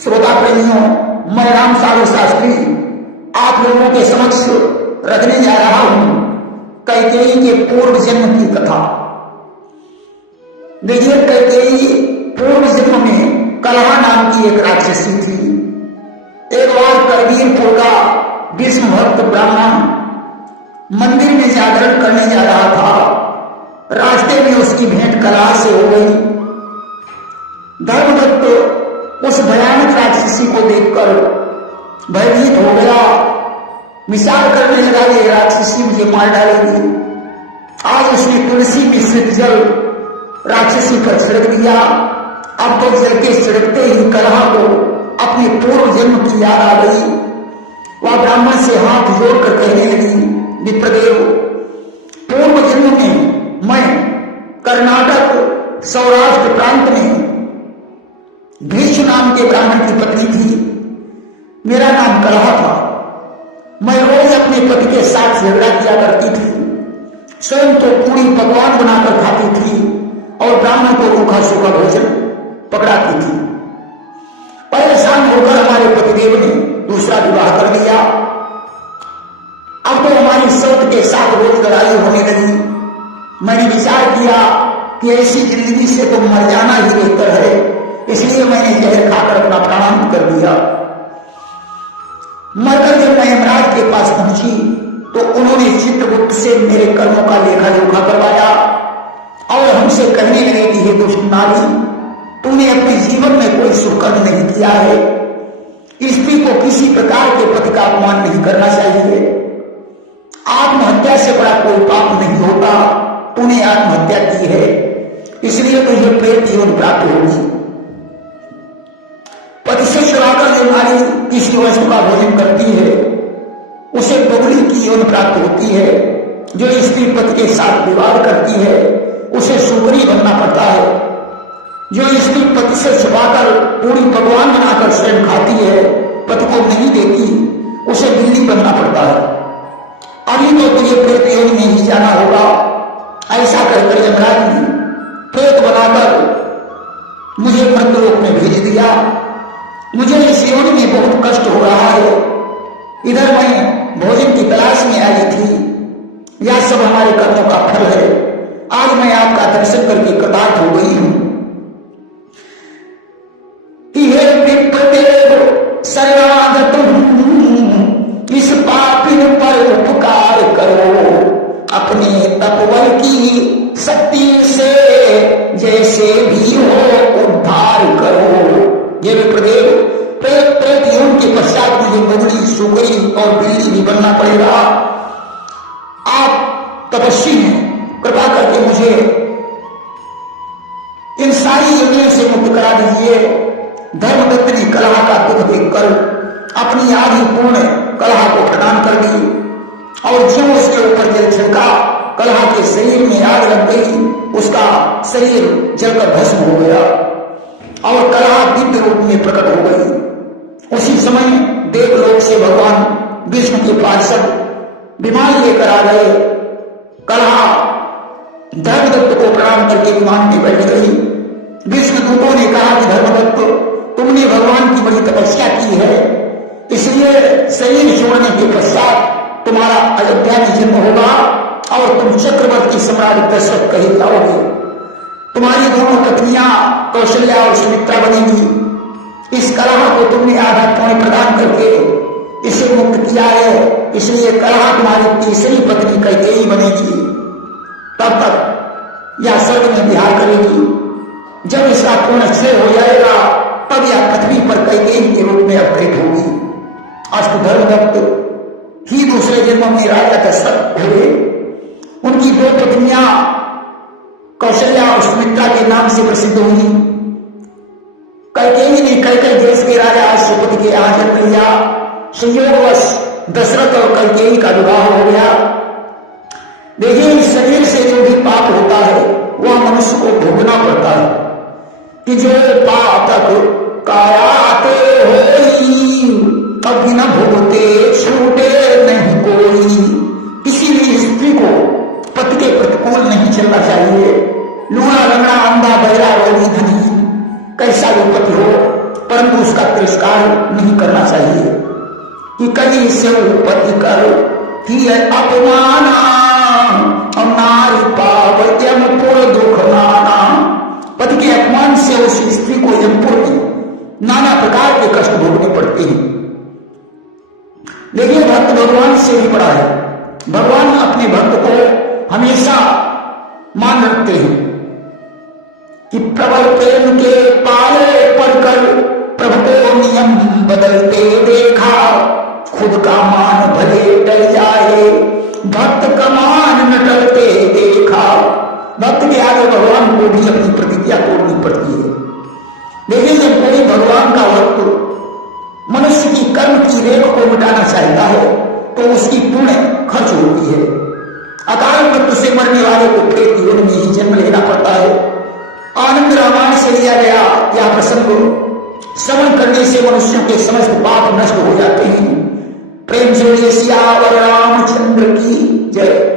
श्रोता प्रेमियों, मैं राम सागर शास्त्री आप लोगों के समक्ष रखने जा रहा हूं कैकेयी के पूर्व जन्म की कथा। देखिए, कैकेयी पूर्व जन्म में कलहा नाम की एक राक्षसी थी। एक बार करवीरपुर का विष्णु भक्त ब्राह्मण मंदिर में जागरण करने जा रहा था। रास्ते में उसकी भेंट कलहा से हो गई। धर्मदत्त उस भयानक राक्षसी को देखकर भयभीत हो गया। विचार करने लगा, ये राक्षसी मुझे मार डालेगी। आज उसने तुलसी मिश्रित जल राक्षसी पर छिड़क दिया। अब तो जल के छिड़कते ही कलहा को अपने पूर्व जन्म की याद आ गई। वह ब्राह्मण से हाथ जोड़कर कहने लगी, विप्रदेव, पूर्व जन्म में मैं कर्नाटक सौराष्ट्र प्रांत में भीष्म नाम के ब्राह्मण की पत्नी थी। मेरा नाम कलहा था। मैं रोज अपने पति के साथ झगड़ा किया करती थी। स्वयं तो पूरी पकवान बनाकर खाती थी और ब्राह्मण को रूखा सूखा भोजन पकड़ाती थी। परेशान होकर हमारे पतिदेव ने दूसरा विवाह कर दिया। अब तो हमारी शब्द के साथ रोज लड़ाई होने लगी। मैंने विचार किया कि ऐसी जिंदगी से तो मर जाना ही बेहतर है, इसलिए मैंने जहर खाकर अपना प्राणांत कर दिया। मरकर जब मैं यमराज के पास पहुंची तो उन्होंने चित्रगुप्त से मेरे कर्मों का लेखा जोखा करवाया और हमसे कहने लगे कि हे दुष्ट नारी, तूने अपने जीवन में कोई सुकर्म नहीं किया है। स्त्री को किसी प्रकार के पति का अपमान नहीं करना चाहिए। आत्महत्या से बड़ा कोई पाप नहीं होता। तूने आत्महत्या की है, इसलिए तुझे प्रेत जीवन प्राप्त होगी। पति से छुड़ाकर जो नारी किसी वस्तु का भोजन करती है उसे बगुली की यौन प्राप्त होती है। जो स्त्री पति के साथ विवाद करती है उसे सुकरी बनना पड़ता है। जो स्त्री पति से छुपाकर पूरी पकवान बनाकर स्वयं खाती है, पति को नहीं देती, उसे बिल्ली बनना पड़ता है। अभी तो तुझे प्रेत योनि में ही जाना होगा। ऐसा कहकर यमराज ने प्रेत बनाकर मुझे मृत्युलोक में भेज दिया। मुझे इस योनि में बहुत कष्ट हो रहा है। इधर मैं भोजन की तलाश में आई थी। यह सब हमारे कर्मों का फल है। आज मैं आपका दर्शन करके कृतार्थ हो गई हूं। हे विप्रदेव, शरणागत इस पापिन पर उपकार करो। अपने तपबल की शक्ति से जैसे भी हो उद्धार करो। ये विप्रदेव, प्रेत यौन के पश्चात मुझे बगुली, सुकरी और बिल्ली भी बनना पड़ेगा। आप तपस्वी हैं, कृपा करके मुझे इन सारी योनियों से मुक्त करा दीजिए। धर्मदत्त ने कलहा का दुख देखकर अपनी आधी पूर्ण कलहा को प्रदान कर दी और जो उसके ऊपर जल छिड़का, कलहा के शरीर में आग लग गई। उसका शरीर जलकर भस्म हो गया और कलहा दिव्य रूप में प्रकट हो गई। उसी समय देवलोक से भगवान विष्णु के पार्षद विमान लेकर आ गए। कलहा धर्मदत्त को प्रणाम करके विमान में बैठ गई। विष्णु दूतों ने कहा कि धर्मदत्त, तुमने भगवान की बड़ी तपस्या की है, इसलिए शरीर छोड़ने के पश्चात तुम्हारा अयोध्या में जन्म होगा और तुम चक्रवर्ती सम्राट दशरथ कहे जाओगे। तुम्हारी दोनों पत्नियां कौशल्या और सुमित्रा बनेगी। इस कलहा को तुमने आधा पुण्य प्रदान करके इसे मुक्त किया है, इसलिए कलहा तुम्हारी तीसरी पत्नी कैकेयी बनेगी। तब तक यह स्वर्ग में विहार करेगी। जब इसका पूर्ण क्षय हो जाएगा तब यह पृथ्वी पर कैकेयी के रूप में अवतरित होगी। अष्ट धर्मदत्त ही दूसरे जन्म में राजा दशरथ हुए। उनकी दो पत्नियां कौशल्या और सुमित्रा के नाम से प्रसिद्ध हुई। कैकेयी ने कैकेयी देश के राजा अश्वपति के यहाँ जन्म लिया। संयोगवश दशरथ और कैकेयी का विवाह हो गया। देखिए, इस शरीर से जो भी पाप होता है वह मनुष्य को भोगना पड़ता है कि जो पातक कराते होई कभी न भोगते छूटे नहीं कोई। किसी भी स्त्री को पति के प्रतिकूल नहीं चलना चाहिए। लूणा लंगड़ा, अंधा, बहरा, रोगी, धनी, कैसा भी पति हो, परंतु परंतु उसका तिरस्कार नहीं करना चाहिए कि कहीं से पति कर कि अपमाना और नारी पाप यमपुर दुख नाना। पति के अपमान से उस स्त्री को यमपुर में नाना प्रकार के कष्ट भोगने पड़ते हैं। देखिए भक्त भगवान से भी बड़ा है। भगवान अपने भक्त को हमेशा मान रखते हैं कि प्रबल प्रेम के पाले पड़कर प्रभु को नियम बदलते देखा, खुद का मान भले टल जाए भक्त का मान न टलते देखा। भक्त के आगे भगवान को भी अपनी प्रतिज्ञा तोड़नी पड़ती है। लेकिन जब कोई भगवान का भक्त मनुष्य की कर्म की रेख को मिटाना चाहता है तो उसकी पुण्य खर्च होती है। अकाल मृत्यु से मरने वाले को फिर जीवन में ही जन्म लेना पड़ता है। आनंद रामायण से लिया गया यह प्रसंग श्रवण करने से मनुष्यों के समस्त पाप नष्ट हो जाते हैं। प्रेम से सियावर रामचंद्र की जय।